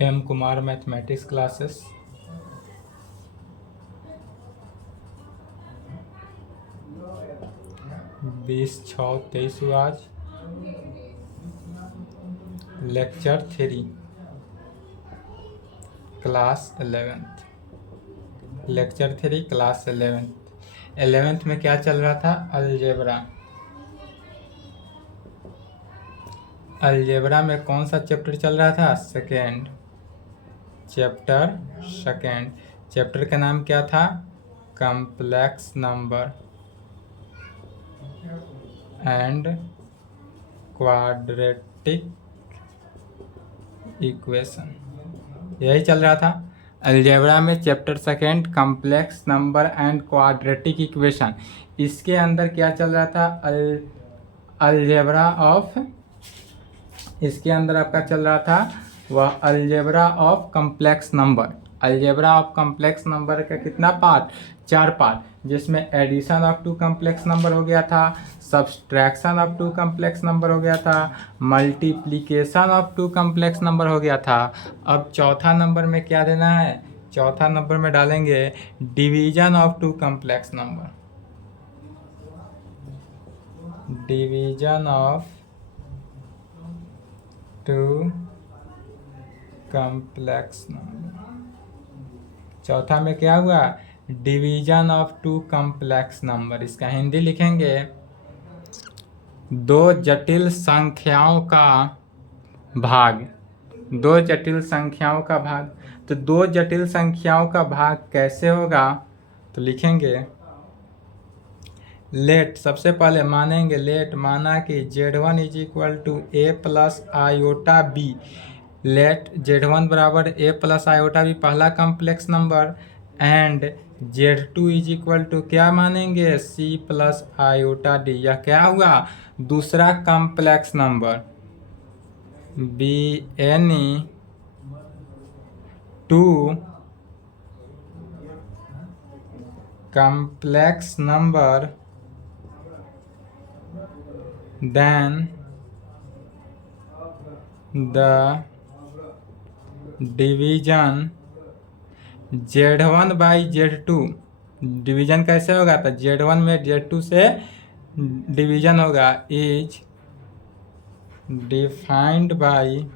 हेम Kumar mathematics classes. 20/6/23 हुआ आज। Lecture 3 class 11th। Lecture 3 class 11th में क्या चल रहा था? अलजेब्रा। अलजेब्रा में कौन सा चैप्टर चल रहा था? सेकेंड। चैप्टर का नाम क्या था? Complex number and quadratic equation, यही चल रहा था अलजेब्रा में। Chapter second complex number and quadratic equation. इसके अंदर क्या चल रहा था? अलजेब्रा ऑफ, इसके अंदर आपका चल रहा था वह algebra of complex number. Algebra of complex number का कितना पार्ट? 4 पार्ट, जिसमें एडिशन ऑफ 2 कॉम्प्लेक्स नंबर हो गया था, सब्सट्रैक्शन ऑफ 2 कॉम्प्लेक्स नंबर हो गया था, मल्टीप्लिकेशन ऑफ 2 कॉम्प्लेक्स नंबर हो गया था। अब चौथा नंबर में क्या देना है? चौथा नंबर में डालेंगे division of 2 complex number. Division of 2 complex number. चौथा में क्या हुआ? Division of 2 complex number. इसका हिंदी लिखेंगे 2 जटिल संख्याओं का भाग। 2 जटिल संख्याओं का भाग। तो 2 जटिल संख्याओं का भाग कैसे होगा? तो लिखेंगे लेट, सबसे पहले मानेंगे लेट, माना कि Z1 is equal to A plus iota B। Let Z1 बराबर A प्लस आयोटा B पहला complex number, and Z2 is equal to क्या मानेंगे? C plus iota D। यह क्या हुआ? दूसरा complex number. BNE 2 complex number then the division Z1 by Z2। Division कैसे होगा? तो Z1 में Z2 से डिवीजन होगा, इज डिफाइंड बाई,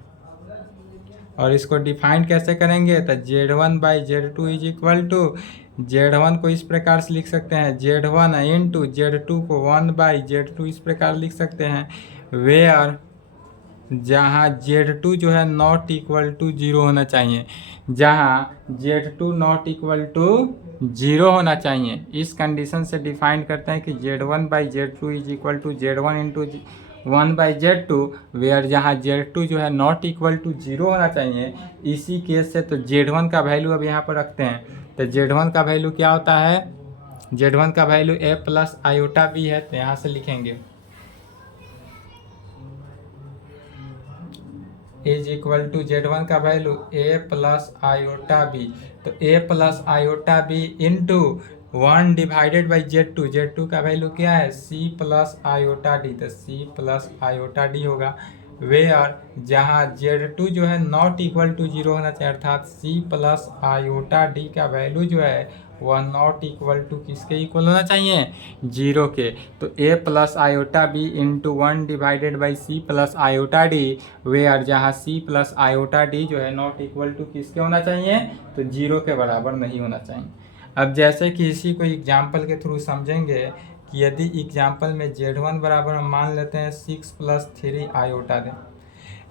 और इसको डिफाइंड कैसे करेंगे? तो Z1 by Z2 is equal to, Z1 को इस प्रकार से लिख सकते हैं Z1 इंटू Z2 को 1 बाई Z2 इस प्रकार लिख सकते हैं। वेयर जहाँ Z2 जो है नॉट इक्वल टू 0 होना चाहिए, जहाँ Z2 नॉट इक्वल टू 0 होना चाहिए। इस कंडीशन से डिफाइन करते हैं कि Z1 by Z2 is equal to Z1 into 1 by Z2, where जहाँ Z2 जो है नॉट इक्वल टू 0 होना चाहिए। इसी केस से तो Z1 का वैल्यू अब यहाँ पर रखते हैं। तो Z1 का वैल्यू क्या होता है? Z1 का value A plus iota B है। तो यहाँ से लिखेंगे इज इक्वल टू Z1 का value A plus iota B। तो A plus iota B into 1 divided by Z2। Z2 का वैल्यू क्या है? C plus iota D। तो C प्लस आयोटा D होगा। वेयर जहाँ Z2 जो है नॉट इक्वल टू 0 होना चाहिए, अर्थात C प्लस आयोटा D का वैल्यू जो है वह नॉट इक्वल टू किसके इक्वल होना चाहिए? 0 के। तो A plus iota B into 1 divided by C plus iota D, where जहाँ C प्लस आयोटा D जो है नॉट इक्वल टू किसके होना चाहिए? तो 0 के बराबर नहीं होना चाहिए। अब जैसे कि इसी को एग्जाम्पल के थ्रू समझेंगे कि यदि एग्जाम्पल में Z1 बराबर हम मान लेते हैं 6 प्लस 3 आयोटा दें।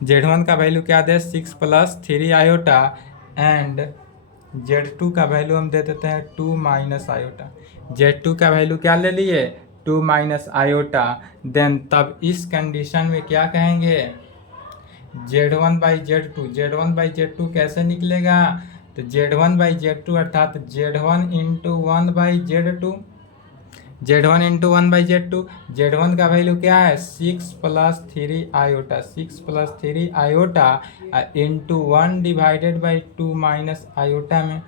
Z1 का वैल्यू क्या दे? 6 प्लस 3 आयोटा, एंड Z2 का वैल्यू हम दे देते हैं 2 माइनस आयोटा। Z2 का वैल्यू क्या ले लिए? 2 माइनस आयोटा। देन तब इस कंडीशन में क्या कहेंगे? Z1 by Z2। Z1 by Z2 कैसे निकलेगा? तो Z1 बाई Z2 अर्थात Z1 into 1 by Z2। Z1 into 1 by Z2। Z1 का वैल्यू क्या है? 6 plus 3 iota. 6 plus 3 iota into 1 divided by 2 minus iota में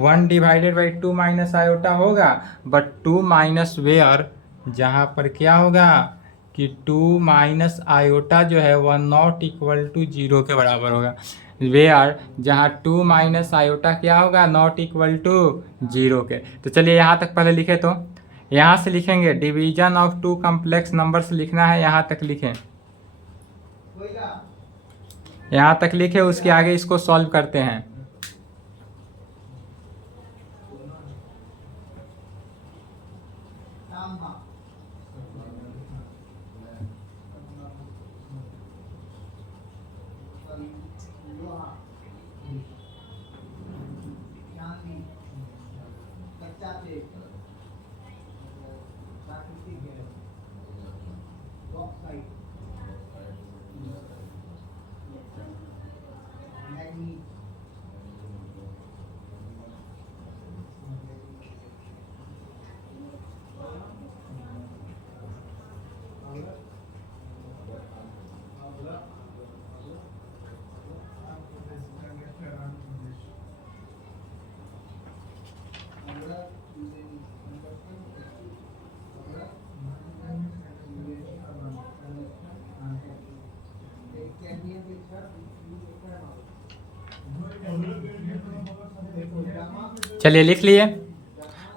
1 डिवाइडेड बाई 2 माइनस आयोटा होगा, but 2 minus where जहाँ पर क्या होगा? कि 2 माइनस आयोटा जो है वह नॉट इक्वल टू 0 के बराबर होगा। वेयर जहाँ 2 माइनस आयोटा क्या होगा, नॉट इक्वल टू 0 के। तो चलिए यहाँ तक पहले लिखे, तो यहाँ से लिखेंगे division of two complex numbers लिखना है, यहाँ तक लिखें, यहाँ तक लिखे, उसके आगे इसको सॉल्व करते हैं। चलिए लिख लिए,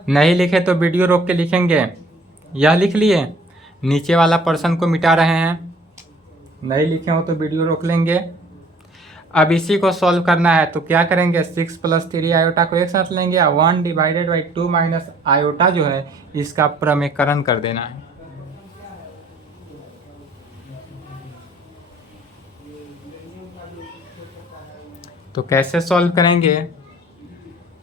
नहीं लिखे तो वीडियो रोक के लिखेंगे। यह लिख लिए, नीचे वाला पर्सन को मिटा रहे हैं, नहीं लिखे हो तो वीडियो रोक लेंगे। अब इसी को सॉल्व करना है, तो क्या करेंगे, 6 प्लस 3 आयोटा को एक साथ लेंगे, 1 डिवाइडेड बाई 2 माइनस आयोटा जो है इसका प्रमेयकरण कर देना है। तो कैसे सॉल्व करेंगे,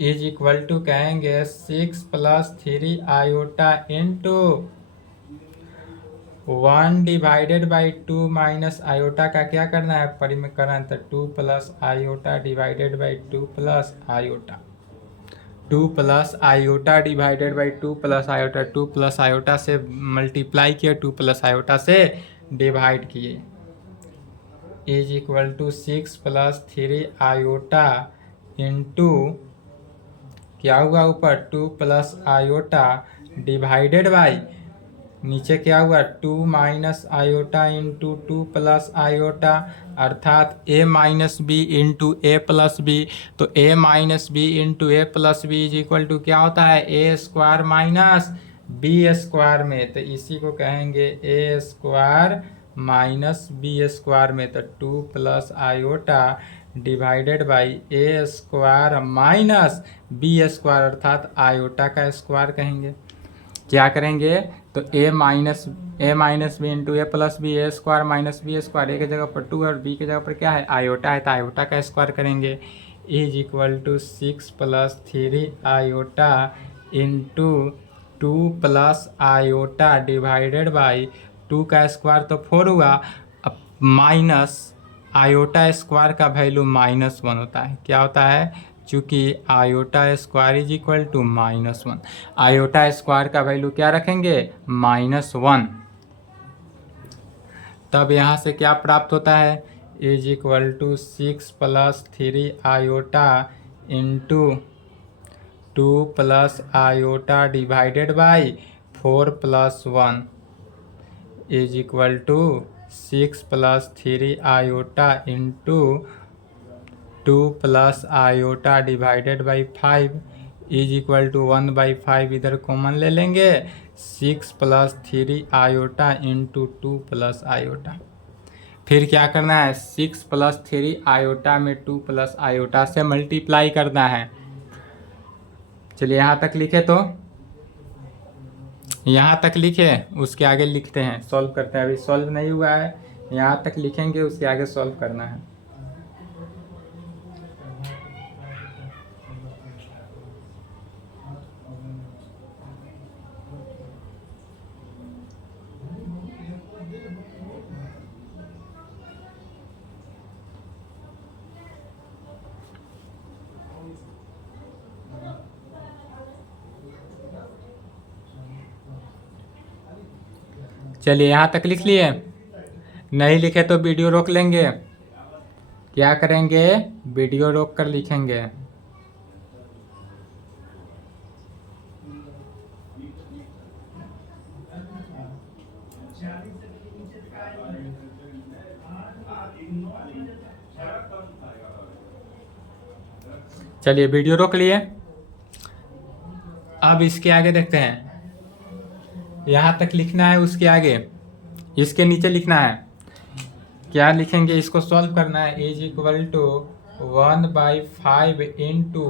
इज इक्वल टू कहेंगे 6 plus 3 iota into 1 divided by 2 minus iota का क्या करना है, परिमेयकरण। तो 2 plus iota divided by 2 plus iota, 2 plus iota divided by 2 plus iota, 2 plus iota से मल्टीप्लाई किए, 2 प्लस आयोटा से डिवाइड किए, is equal to 6 plus 3 iota into क्या हुआ ऊपर 2 प्लस आयोटा डिवाइडेड बाई नीचे क्या हुआ 2 minus iota into 2 plus iota, अर्थात a minus B into A plus B. तो a minus B into A plus B is equal to क्या होता है, A square minus B square में। तो इसी को कहेंगे A square minus B square में। तो 2 plus iota divided by A square minus B square, अर्थात आयोटा का स्क्वायर कहेंगे। क्या करेंगे, तो a minus B into A plus B, A square minus B square, ए की जगह पर 2 और बी की जगह पर क्या है, आयोटा है, तो आयोटा का स्क्वायर करेंगे, is equal to 6 plus 3 iota into 2 plus iota divided by 2 का स्क्वायर तो 4 हुआ, अब माइनस आयोटा स्क्वायर का वैल्यू -1 होता है। क्या होता है, चूँकि iota square is equal to -1, iota square का वैल्यू क्या रखेंगे, -1। तब यहाँ से क्या प्राप्त होता है, is equal to 6 plus 3 iota into 2 plus iota divided by 4 plus 1 is equal to 6 plus 3 iota into 2 plus iota divided by 5 is equal to 1/5, इधर कॉमन ले लेंगे, 6 plus 3 iota into 2 plus iota. फिर क्या करना है, 6 प्लस 3 आयोटा में 2 plus iota से multiply करना है। चलिए यहाँ तक लिखे, तो यहाँ तक लिखे, उसके आगे लिखते हैं, सॉल्व करते हैं। अभी सॉल्व नहीं हुआ है, यहाँ तक लिखेंगे, उसके आगे सॉल्व करना है। चलिए यहाँ तक लिख लिए, नहीं लिखे तो वीडियो रोक लेंगे। क्या करेंगे, वीडियो रोक कर लिखेंगे। चलिए वीडियो रोक लिए। अब इसके आगे देखते हैं, यहाँ तक लिखना है, उसके आगे इसके नीचे लिखना है। क्या लिखेंगे, इसको सॉल्व करना है। Is equal to 1/5 into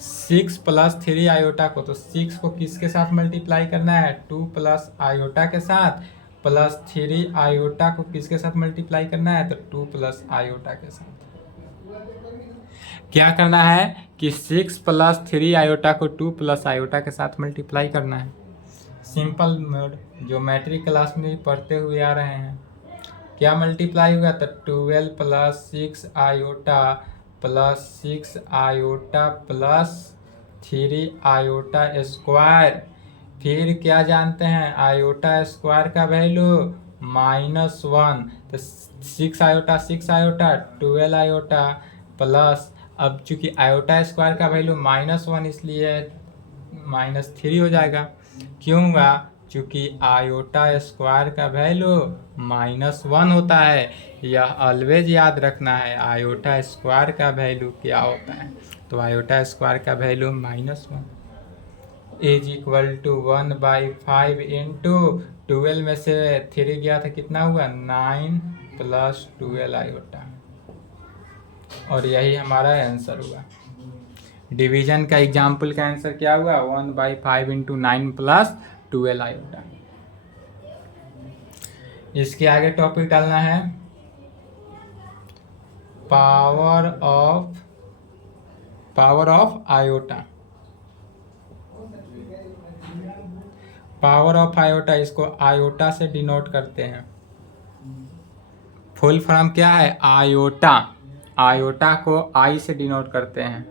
6 plus 3 iota को, तो 6 को किसके साथ मल्टीप्लाई करना है, 2 प्लस आयोटा के साथ, प्लस 3 आयोटा को किसके साथ मल्टीप्लाई करना है, तो 2 प्लस आयोटा के साथ। क्या करना है कि 6 प्लस 3 आयोटा को 2 प्लस आयोटा के साथ मल्टीप्लाई करना है। सिंपल मोड जो मैट्रिक क्लास में पढ़ते हुए आ रहे हैं। क्या मल्टीप्लाई होगा, तो 12 plus 6 iota plus 6 iota plus 3 iota square. फिर क्या जानते हैं, आयोटा स्क्वायर का वैल्यू -1, तो 6 आयोटा 12 आयोटा प्लस, अब चूंकि आयोटा स्क्वायर का वैल्यू -1 इसलिए -3 हो जाएगा। क्यों हुआ, चूंकि आयोटा स्क्वायर का वैल्यू -1 होता है। यह ऑलवेज याद रखना है, आयोटा स्क्वायर का वैल्यू क्या होता है, तो आयोटा स्क्वायर का value -1। Is equal to 1/5 into 12 में से 3 गया था, कितना हुआ, 9 प्लस 12 आयोटा, और यही हमारा आंसर हुआ। डिवीजन का एग्जाम्पल का आंसर क्या हुआ, 1/5 इंटू 9 प्लस 12 आयोटा। इसके आगे टॉपिक डालना है power of iota. Power of iota, इसको आयोटा से डिनोट करते हैं। फुल फॉर्म क्या है, आयोटा। आयोटा को आई से डिनोट करते हैं,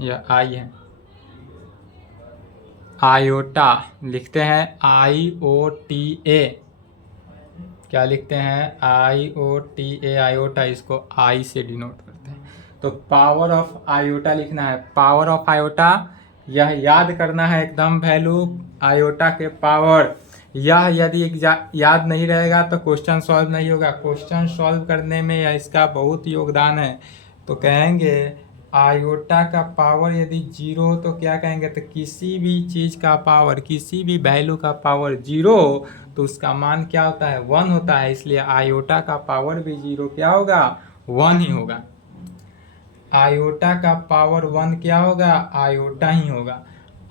यह आई है। आयोटा लिखते हैं IOTA। क्या लिखते हैं, IOTA, आयोटा, इसको आई से डिनोट करते हैं। तो पावर ऑफ आयोटा लिखना है। पावर ऑफ आयोटा, यह याद करना है एकदम, वैल्यू आयोटा के पावर। यह यदि याद नहीं रहेगा तो क्वेश्चन सॉल्व नहीं होगा। क्वेश्चन सॉल्व करने में इसका बहुत योगदान है। तो कहेंगे आयोटा का पावर यदि 0 हो तो क्या कहेंगे, तो किसी भी चीज़ का पावर, किसी भी वैल्यू का पावर 0 हो तो उसका मान क्या होता है, 1 होता है। इसलिए आयोटा का पावर भी 0 क्या होगा, 1 ही होगा। आयोटा का पावर 1 क्या होगा, आयोटा ही होगा।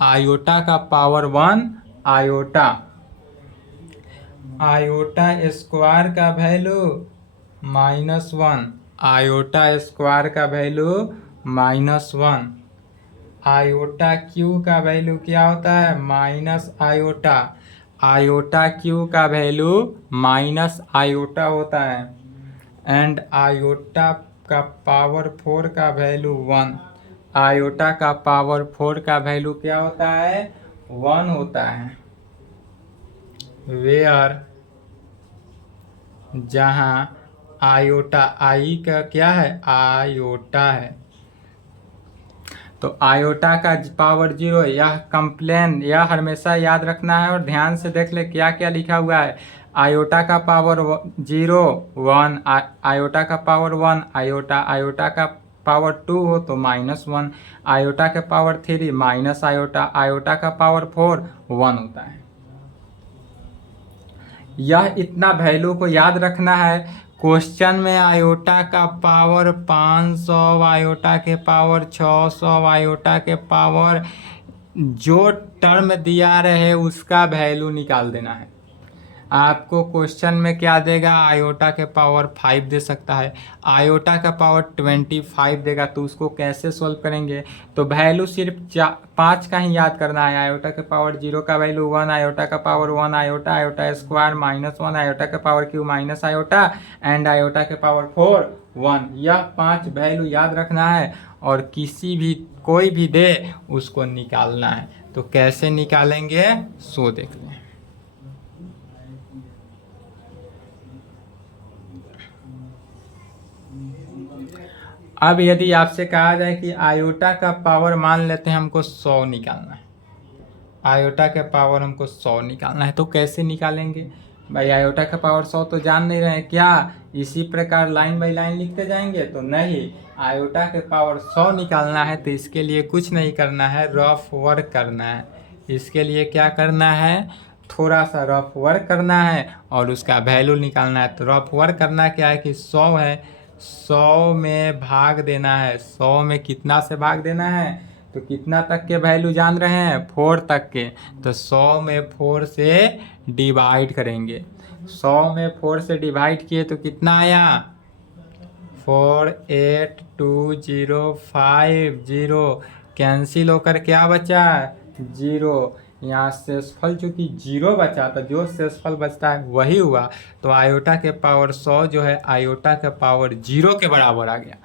आयोटा का पावर 1 आयोटा। आयोटा स्क्वायर का वैल्यू -1, आयोटा स्क्वायर का वैल्यू -1। आयोटा क्यू का वैल्यू क्या होता है, माइनस आयोटा। आयोटा क्यू का वैल्यू माइनस आयोटा होता है। एंड आयोटा का पावर 4 का वैल्यू 1। आयोटा का पावर 4 का वैल्यू क्या होता है, 1 होता है। वेयर, जहाँ आयोटा, आई का क्या है, आयोटा है, तो आयोटा का पावर 0, यह कंप्लेन, यह हमेशा याद रखना है। और ध्यान से देख ले क्या क्या लिखा हुआ है। आयोटा का पावर 0 1, आयोटा का पावर 1 आयोटा, आयोटा का पावर 2 हो तो -1, आयोटा का पावर 3 माइनस आयोटा, आयोटा का पावर 4 1 होता है। यह इतना वैल्यू को याद रखना है। क्वेश्चन में आयोटा का पावर 500, आयोटा के पावर 600, आयोटा के पावर, जो टर्म दिया रहे उसका वैल्यू निकाल देना है। आपको क्वेश्चन में क्या देगा, आयोटा के पावर 5 दे सकता है, आयोटा का पावर 25 देगा, तो उसको कैसे सोल्व करेंगे। तो वैल्यू सिर्फ 5 का ही याद करना है। आयोटा के पावर 0 का वैल्यू 1, आयोटा का power 1 iota, iota square -1, iota के power cube minus iota, and iota के पावर 4 1। यह 5 वैल्यू याद रखना है और किसी भी कोई भी दे उसको निकालना है। तो कैसे निकालेंगे सो देख लें। अब यदि आपसे कहा जाए कि आयोटा का पावर मान लेते हैं हमको 100 निकालना है, आयोटा के पावर हमको 100 निकालना है, तो कैसे निकालेंगे। भाई आयोटा का पावर 100 तो जान नहीं रहे हैं क्या? इसी प्रकार लाइन बाई लाइन लिखते जाएंगे तो नहीं, आयोटा के पावर 100 निकालना है तो इसके लिए कुछ नहीं करना है, रफ वर्क करना है। इसके लिए क्या करना है, थोड़ा सा रफ वर्क करना है और उसका वैल्यू निकालना है। तो रफ वर्क करना क्या है कि 100 है, 100 में भाग देना है। 100 में कितना से भाग देना है, तो कितना तक के वैल्यू जान रहे हैं, 4 तक के। तो 100 में 4 से डिवाइड करेंगे। 100 में 4 से डिवाइड किए तो कितना आया, 48205, कैंसिल होकर क्या बचा, 0। यहाँ शेषफल चूंकि 0 बचा तो जो शेषफल बचता है वही हुआ। तो आयोटा के पावर 100 जो है आयोटा के पावर 0 के बराबर आ गया।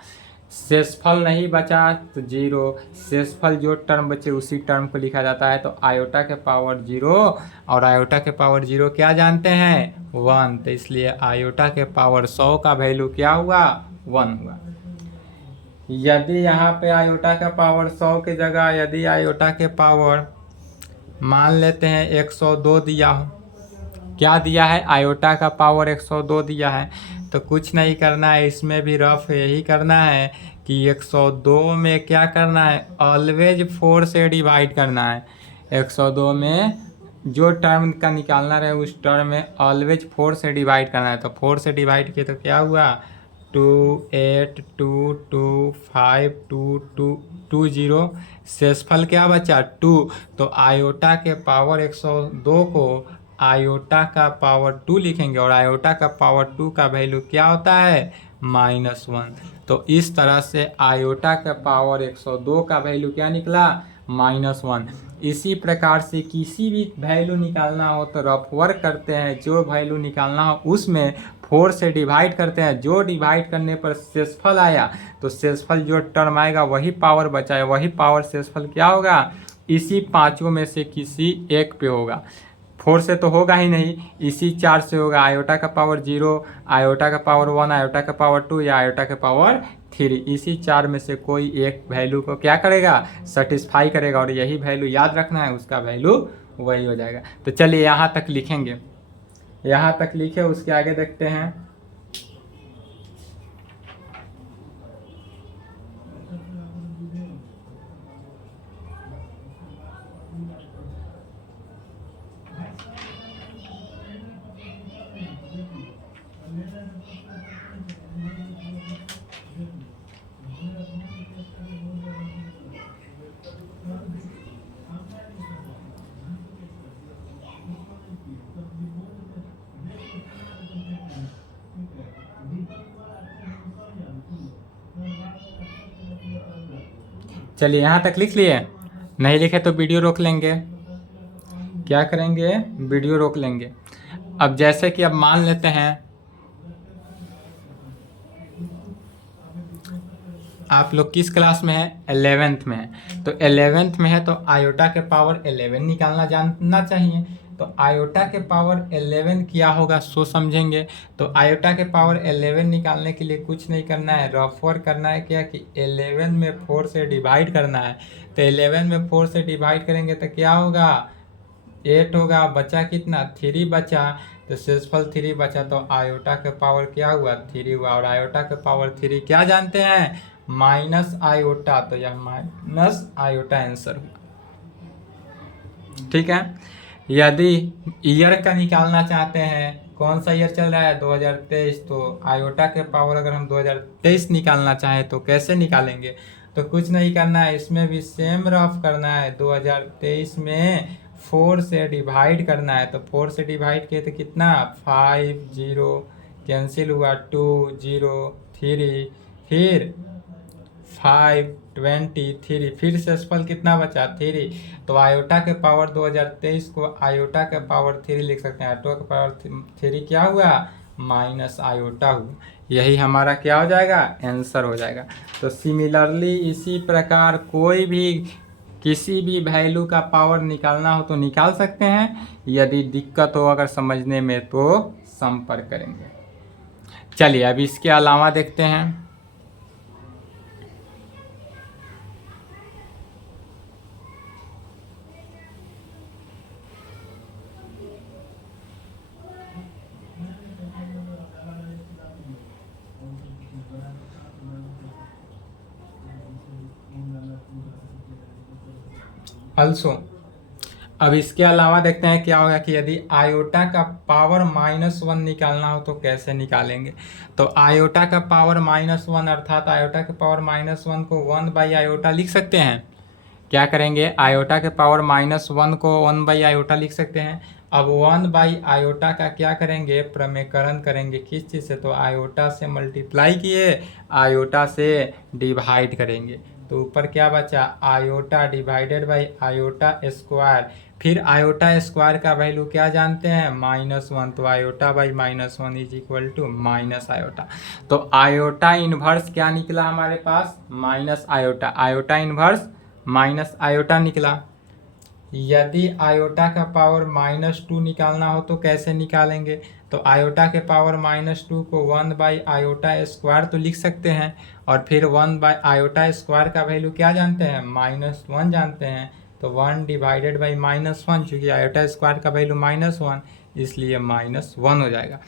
शेषफल नहीं बचा तो 0, शेषफल जो टर्म बचे उसी टर्म को लिखा जाता है। तो आयोटा के पावर 0 और आयोटा के पावर 0 क्या जानते हैं, 1। तो इसलिए आयोटा के पावर 100 का वैल्यू क्या हुआ, 1 हुआ। यदि यहाँ पे आयोटा का पावर 100 की जगह यदि आयोटा के पावर मान लेते हैं 102 दिया हो, क्या दिया है, आयोटा का पावर 102 दिया है, तो कुछ नहीं करना है, इसमें भी रफ यही करना है कि 102 में क्या करना है, ऑलवेज 4 से डिवाइड करना है। 102 में जो टर्म का निकालना रहे उस टर्म में ऑलवेज 4 से डिवाइड करना है। तो 4 से डिवाइड किए तो क्या हुआ, 2822522220, शेषफल क्या बचा, 2। तो आयोटा के पावर 102 को आयोटा का पावर 2 लिखेंगे और आयोटा का पावर 2 का वैल्यू क्या होता है, -1। तो इस तरह से आयोटा का पावर 102 का वैल्यू क्या निकला, -1। इसी प्रकार से किसी भी वैल्यू निकालना हो तो रफ वर्क करते हैं, जो वैल्यू निकालना हो उसमें 4 से डिवाइड करते हैं। जो डिवाइड करने पर शेषफल आया तो शेषफल जो टर्म आएगा वही पावर बचाएगा, वही पावर शेषफल क्या होगा, इसी पांचों में से किसी एक पे होगा। 4 से तो होगा ही नहीं, इसी 4 से होगा, आयोटा का पावर 0, आयोटा का पावर 1, आयोटा का पावर 2 या आयोटा का पावर 3। इसी 4 में से कोई एक वैल्यू को क्या करेगा, सेटिस्फाई करेगा और यही वैल्यू याद रखना है, उसका वैल्यू वही हो जाएगा। तो चलिए यहाँ तक लिखेंगे, यहाँ तक लिखे, उसके आगे देखते हैं। चलिए यहाँ तक लिख लिए, नहीं लिखे तो वीडियो रोक लेंगे। क्या करेंगे, वीडियो रोक लेंगे। अब जैसे कि अब मान लेते हैं आप लोग किस क्लास में है, 11th में है। तो 11th में है तो आयोटा के पावर 11 निकालना जानना चाहिए। तो आयोटा के पावर 11 क्या होगा सो समझेंगे। तो आयोटा के पावर 11 निकालने के लिए कुछ नहीं करना है, रफ वर्क करना है, क्या कि 11 में 4 से डिवाइड करना है। तो 11 में 4 से डिवाइड करेंगे तो क्या होगा, 8 होगा, बचा कितना, 3 बचा। तो शेषफल 3 बचा, तो आयोटा का पावर क्या हुआ, 3 हुआ। और आयोटा का पावर 3 क्या जानते हैं, माइनस आयोटा। तो यह माइनस आयोटा आंसर हुआ। ठीक है। यदि ईयर का निकालना चाहते हैं, कौन सा ईयर चल रहा है, 2023, तो आयोटा के पावर अगर हम 2023 निकालना चाहें तो कैसे निकालेंगे, तो कुछ नहीं करना है, इसमें भी सेम रफ करना है। 2023 में 4 से डिवाइड करना है। तो 4 से डिवाइड किए तो कितना, 5, 0, कैंसिल हुआ, 2, 0, 3, फिर 5, 23, फिर शेषफल कितना बचा, 3। तो आयोटा के पावर 2023 को आयोटा के पावर 3 लिख सकते हैं। आयोटा के पावर 3 क्या हुआ, माइनस आयोटा हुआ। यही हमारा क्या हो जाएगा, आंसर हो जाएगा। तो सिमिलरली इसी प्रकार कोई भी किसी भी वैल्यू का पावर निकालना हो तो निकाल सकते हैं। यदि दिक्कत हो अगर समझने में तो संपर्क करेंगे। चलिए अब इसके अलावा देखते हैं। अल्सो। अब इसके अलावा देखते हैं क्या होगा कि यदि आयोटा का पावर -1 निकालना हो तो कैसे निकालेंगे। तो आयोटा का पावर -1 अर्थात आयोटा के पावर -1 को 1/आयोटा लिख सकते हैं। क्या करेंगे, आयोटा के पावर -1 को 1/आयोटा लिख सकते हैं। अब 1/आयोटा का क्या करेंगे, प्रमेयकरण करेंगे। किस चीज़ से, तो आयोटा से मल्टीप्लाई किए, आयोटा से डिवाइड करेंगे। तो ऊपर क्या बचा, iota divided by iota square. फिर आयोटा स्क्वायर का वैल्यू क्या जानते हैं, -1। तो iota by -1 is equal to minus iota. तो आयोटा इनवर्स क्या निकला हमारे पास, minus iota. Iota inverse minus iota निकला। यदि आयोटा का पावर -2 निकालना हो तो कैसे निकालेंगे। तो आयोटा के पावर -2 को 1/आयोटा स्क्वायर तो लिख सकते हैं। और फिर 1/आयोटा स्क्वायर का वैल्यू क्या जानते हैं, -1 जानते हैं। तो 1 डिवाइडेड बाई -1, चूँकि आयोटा स्क्वायर का वैल्यू -1 इसलिए -1 हो जाएगा।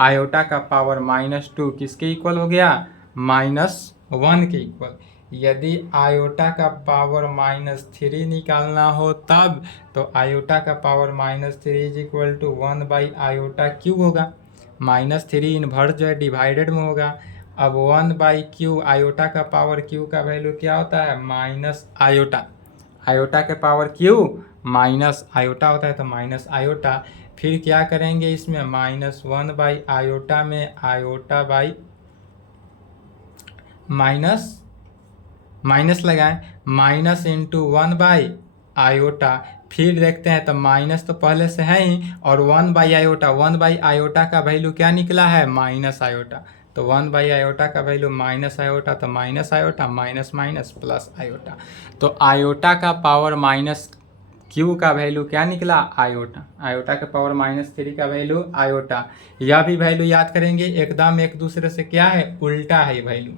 आयोटा का पावर -2 किसके इक्वल हो गया, -1 के इक्वल। यदि आयोटा का पावर -3 निकालना हो तब, तो आयोटा का पावर -3 इज इक्वल टू 1/आयोटा क्यूब होगा। -3 इनवर्स जो है डिवाइडेड में होगा। अब 1/क्यू, आयोटा का पावर क्यू का वैल्यू क्या होता है, माइनस आयोटा। आयोटा के पावर क्यू माइनस आयोटा होता है, तो माइनस आयोटा। फिर क्या करेंगे इसमें, -1/आयोटा में आयोटा बाई माइनस लगाएं, -1/आयोटा। फिर देखते हैं तो माइनस तो पहले से है ही, और 1/आयोटा, 1/आयोटा का वैल्यू क्या निकला है, माइनस आयोटा। तो 1/आयोटा का वैल्यू माइनस आयोटा, तो minus iota minus minus plus iota. तो आयोटा का पावर -क्यू का वैल्यू क्या निकला, आयोटा। आयोटा के पावर -3 का वैल्यू आयोटा। यह भी वैल्यू याद करेंगे, एकदम एक दूसरे से क्या है, उल्टा है वैल्यू।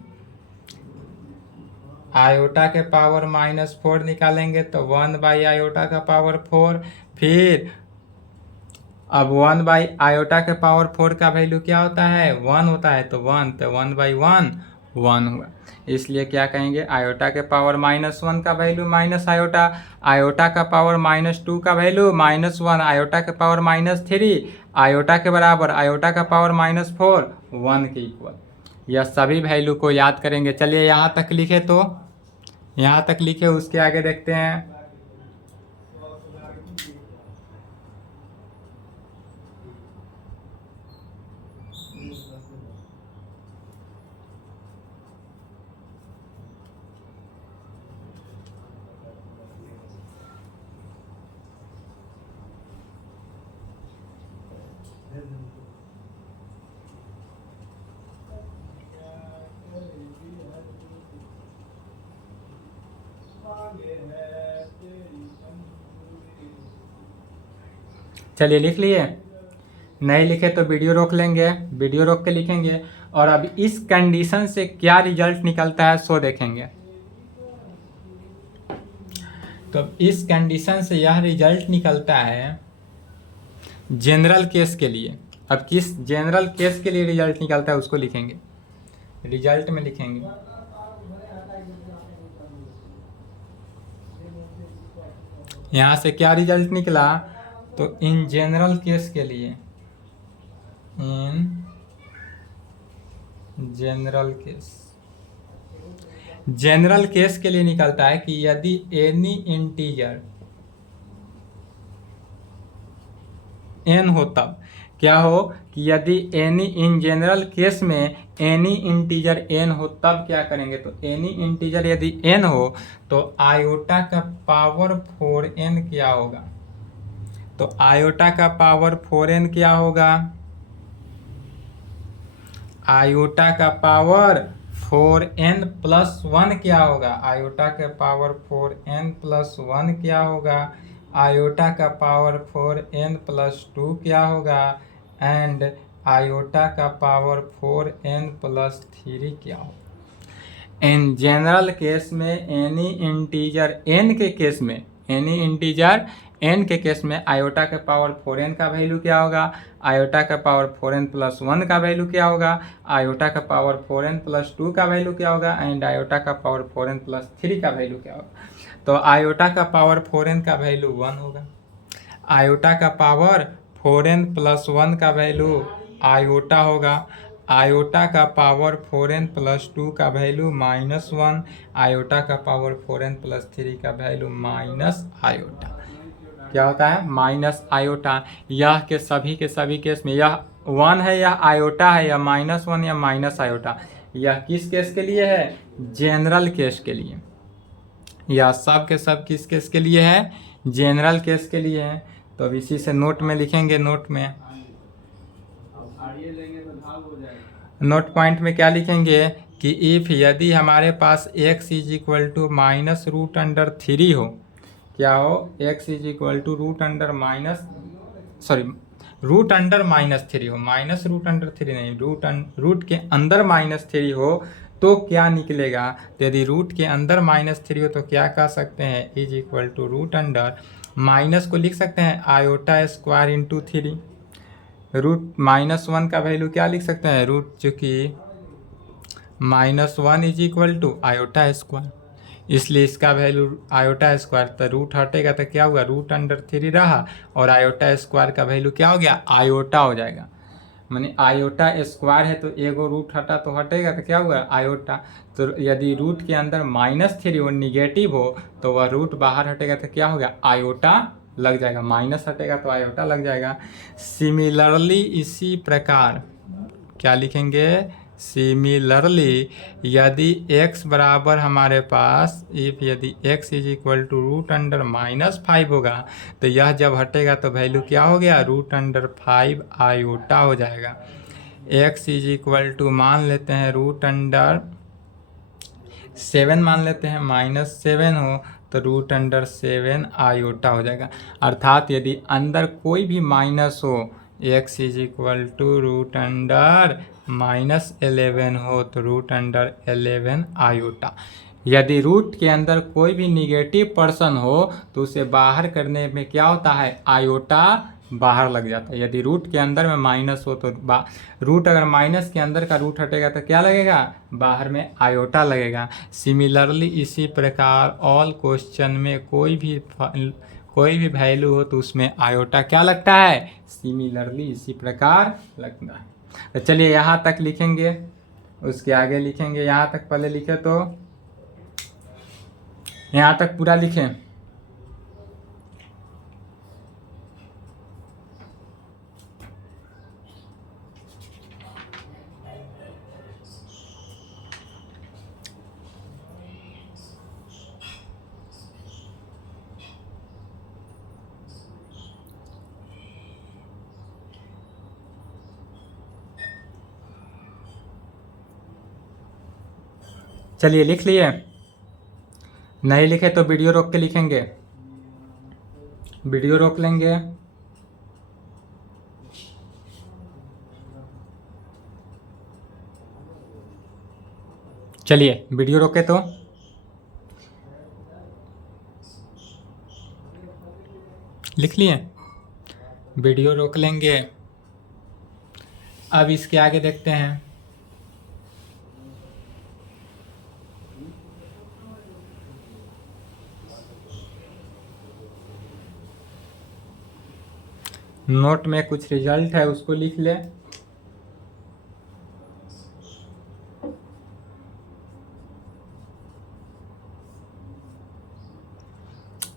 आयोटा के पावर -4 निकालेंगे तो 1/आयोटा का पावर 4। फिर अब 1/आयोटा के पावर 4 का वैल्यू क्या होता है, 1 होता है, तो 1, तो 1/1 1 हुआ। इसलिए क्या कहेंगे, आयोटा के पावर -1 का वैल्यू माइनस आयोटा, आयोटा का पावर -2 का वैल्यू -1, आयोटा के पावर -3 आयोटा के बराबर, आयोटा का पावर -4 1 के इक्वल। यह सभी वैल्यू को याद करेंगे। चलिए यहाँ तक लिखे, तो यहाँ तक लिखे, उसके आगे देखते हैं। चलिए लिख लिए, नहीं लिखे तो वीडियो रोक लेंगे, वीडियो रोक के लिखेंगे। और अब इस कंडीशन से क्या रिजल्ट निकलता है सो देखेंगे। तो इस कंडीशन से यह रिजल्ट निकलता है जनरल केस के लिए। अब किस जनरल केस के लिए रिजल्ट निकलता है उसको लिखेंगे, रिजल्ट में लिखेंगे। यहाँ से क्या रिजल्ट निकला, तो इन जनरल केस के लिए, इन जनरल केस के लिए निकलता है कि यदि एनी इंटीजर n हो, तब क्या हो कि यदि एनी, इन जनरल केस में एनी इंटीजर n हो तब क्या करेंगे। तो एनी इंटीजर यदि n हो तो आयोटा का पावर 4n क्या होगा। तो आयोटा का पावर 4n क्या होगा, आयोटा का पावर 4n प्लस 1 क्या होगा, आयोटा के पावर 4n प्लस 1 क्या होगा, आयोटा का पावर 4n प्लस 2 क्या होगा, एंड आयोटा का पावर 4n प्लस 3 क्या होगा। इन जनरल केस में एनी इंटीजर n के केस में, एनी इंटीजर n के केस में आयोटा के पावर 4n का वैल्यू क्या होगा, आयोटा का पावर 4n प्लस 1 का वैल्यू क्या होगा, आयोटा का पावर 4n प्लस 2 का वैल्यू क्या होगा, एंड आयोटा का पावर 4n प्लस 3 का वैल्यू क्या होगा। तो आयोटा का पावर 4n का वैल्यू 1 होगा। आयोटा का पावर 4n प्लस 1 का वैल्यू आयोटा होगा। आयोटा का पावर 4n प्लस 2 का वैल्यू -1। आयोटा का पावर 4n प्लस 3 का वैल्यू माइनस आयोटा। क्या होता है? Minus iota. यह के सभी केस में यह 1 है, यह आयोटा है, या -1 या माइनस आयोटा। यह किस केस के लिए है? जनरल केस के लिए। यह सब के सब किस केस के लिए है? जनरल केस के लिए है। तो अब इसी से नोट में लिखेंगे। नोट पॉइंट में क्या लिखेंगे कि इफ यदि हमारे पास x इज इक्वल टू -√3 हो, क्या हो? x इज इक्वल टू √3 हो, -√3 नहीं, रूट के अंदर -3 हो तो क्या निकलेगा? तो यदि रूट के अंदर -3 हो तो क्या कह सकते हैं? इज इक्वल टू √, माइनस को लिख सकते हैं आयोटा स्क्वायर इंटू 3। -1 का वैल्यू क्या लिख सकते हैं? रूट चूँकि -1 is equal to iota square, इसलिए इसका वैल्यू आयोटा स्क्वायर। तो रूट हटेगा तो क्या हुआ? √3 रहा, और आयोटा स्क्वायर का वैल्यू क्या हो गया? आयोटा हो जाएगा। माने आयोटा स्क्वायर है तो एगो रूट हटा तो हटेगा, तो क्या हुआ? आयोटा। तो यदि रूट के अंदर -3 हो, निगेटिव हो, तो वह रूट बाहर हटेगा तो क्या हो गया? आयोटा लग जाएगा। माइनस हटेगा तो आयोटा लग जाएगा। सिमिलरली इसी प्रकार क्या लिखेंगे? सिमिलरली यदि x बराबर हमारे पास यदि x इज इक्वल टू √5 होगा, तो यह जब हटेगा तो वैल्यू क्या हो गया? √5 आयोटा हो जाएगा। x इज इक्वल टू मान लेते हैं √7 मान लेते हैं, -7 हो तो √7 आयोटा हो जाएगा। अर्थात यदि अंदर कोई भी माइनस हो, x इज इक्वल टू √-11 हो तो √11 आयोटा। यदि रूट के अंदर कोई भी निगेटिव पर्सन हो तो उसे बाहर करने में क्या होता है? आयोटा बाहर लग जाता है। यदि रूट के अंदर में माइनस हो तो रूट अगर माइनस के अंदर का रूट हटेगा तो क्या लगेगा? बाहर में आयोटा लगेगा। सिमिलरली इसी प्रकार ऑल क्वेश्चन में कोई भी वैल्यू हो तो उसमें आयोटा क्या लगता है? सिमिलरली इसी प्रकार लगता है। तो चलिए यहाँ तक लिखेंगे, उसके आगे लिखेंगे। यहाँ तक पहले लिखे तो यहाँ तक पूरा लिखें। चलिए लिख लिए? नहीं लिखे तो वीडियो रोक के लिखेंगे। वीडियो रोक लेंगे। चलिए वीडियो रोके तो लिख लिए? वीडियो रोक लेंगे। अब इसके आगे देखते हैं। नोट में कुछ रिजल्ट है, उसको लिख ले।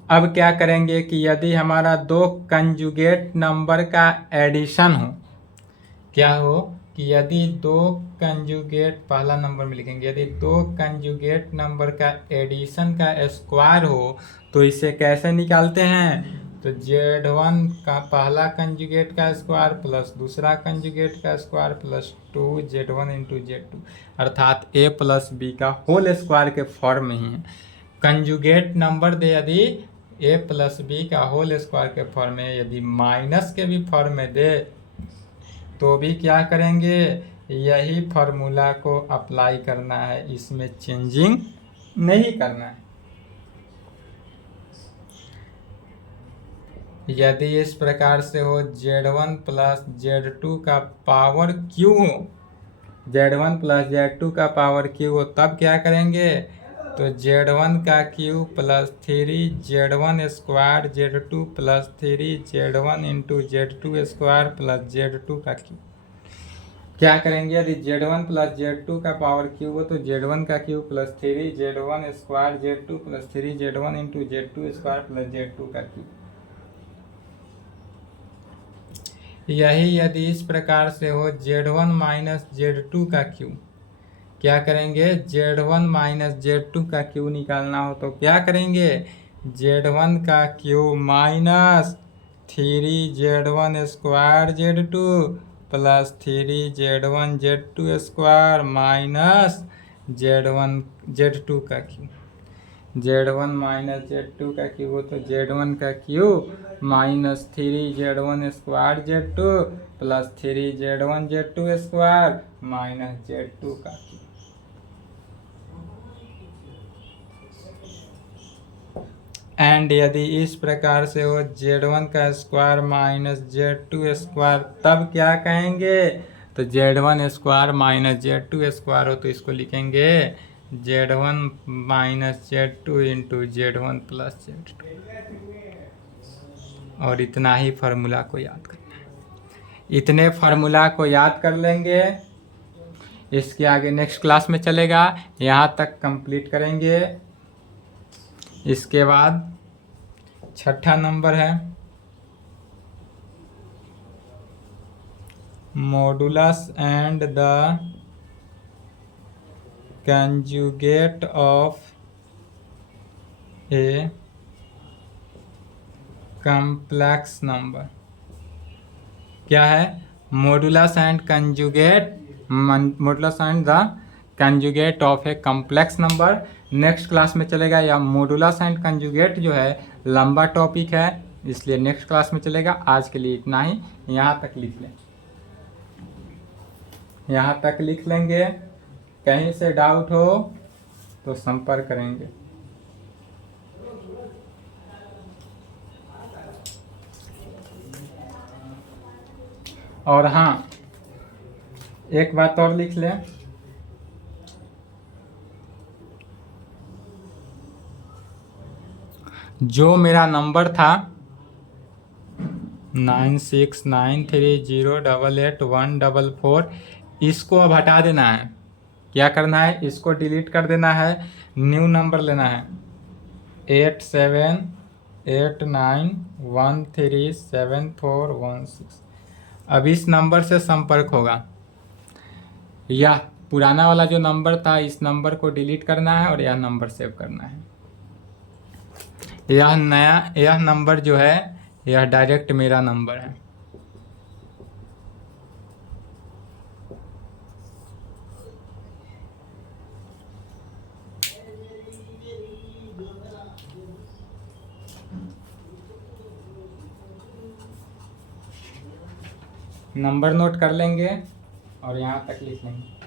अब क्या करेंगे कि यदि हमारा दो कंजुगेट नंबर का एडिशन हो, क्या हो कि यदि दो कंजुगेट, पहला नंबर में लिखेंगे, यदि दो कंजुगेट नंबर का एडिशन का स्क्वायर हो तो इसे कैसे निकालते हैं? तो Z1 का पहला कंजुगेट का स्क्वायर प्लस दूसरा कंजुगेट का square plus 2Z1 into Z2, अर्थात a प्लस बी का होल स्क्वायर के फॉर्म में ही है। कंजुगेट नंबर दे यदि a प्लस बी का होल स्क्वायर के फॉर्म में, यदि माइनस के भी फॉर्म में दे तो भी क्या करेंगे? यही फार्मूला को अप्लाई करना है, इसमें चेंजिंग नहीं करना है। यदि इस प्रकार से हो Z1 प्लस Z2 का पावर Q हो, Z1 प्लस Z2 का पावर Q हो, तब क्या करेंगे? तो Z1 का cube plus 3Z1 square Z2 plus 3Z1 into Z2 square plus Z2 का क्यूब। क्या करेंगे, यदि Z1 प्लस Z2 का पावर क्यूब हो तो Z1 का cube plus 3Z1 square Z2 plus 3Z1 into Z2 square plus Z2 का cube. यही यदि इस प्रकार से हो Z1 माइनस Z2 का क्यूब, क्या करेंगे, Z1 माइनस Z2 का क्यूब निकालना हो तो क्या करेंगे, Z1 का cube minus 3Z1 square Z2 plus 3Z1 Z2 square minus Z2 का क्यूब। Z1 माइनस Z2 का क्यूब हो तो Z1 का cube minus 3Z1 square Z2 plus 3Z1 Z2 square minus Z2 का क्यूब। एंड यदि इस प्रकार से हो Z1 का स्क्वायर माइनस Z2 स्क्वायर, तब क्या कहेंगे, तो Z1 square minus Z2 square हो तो इसको लिखेंगे Z1 minus Z2 into Z1 plus Z2। और इतना ही फार्मूला को याद करना है। इतने फार्मूला को याद कर लेंगे, इसके आगे नेक्स्ट क्लास में चलेगा, यहाँ तक कंप्लीट करेंगे। इसके बाद छठा नंबर है modulus and the conjugate of a complex number. क्या है, modulus and conjugate, modulus and the conjugate of a complex number next class में चलेगा। या मॉडुलस एंड कंजुगेट जो है लंबा टॉपिक है, इसलिए नेक्स्ट क्लास में चलेगा। आज के लिए इतना ही, यहाँ तक लिख लें, यहाँ तक लिख लेंगे। कहीं से डाउट हो तो संपर्क करेंगे। और हाँ, एक बात और लिख लें, जो मेरा नंबर था 9693088144, इसको अब हटा देना है। क्या करना है, इसको डिलीट कर देना है, न्यू नंबर लेना है 8789137416। अब इस नंबर से संपर्क होगा। यह पुराना वाला जो नंबर था, इस नंबर को डिलीट करना है और यह नंबर सेव करना है। यह नंबर जो है, यह डायरेक्ट मेरा नंबर है। नंबर नोट कर लेंगे और यहाँ तक लिख लेंगे।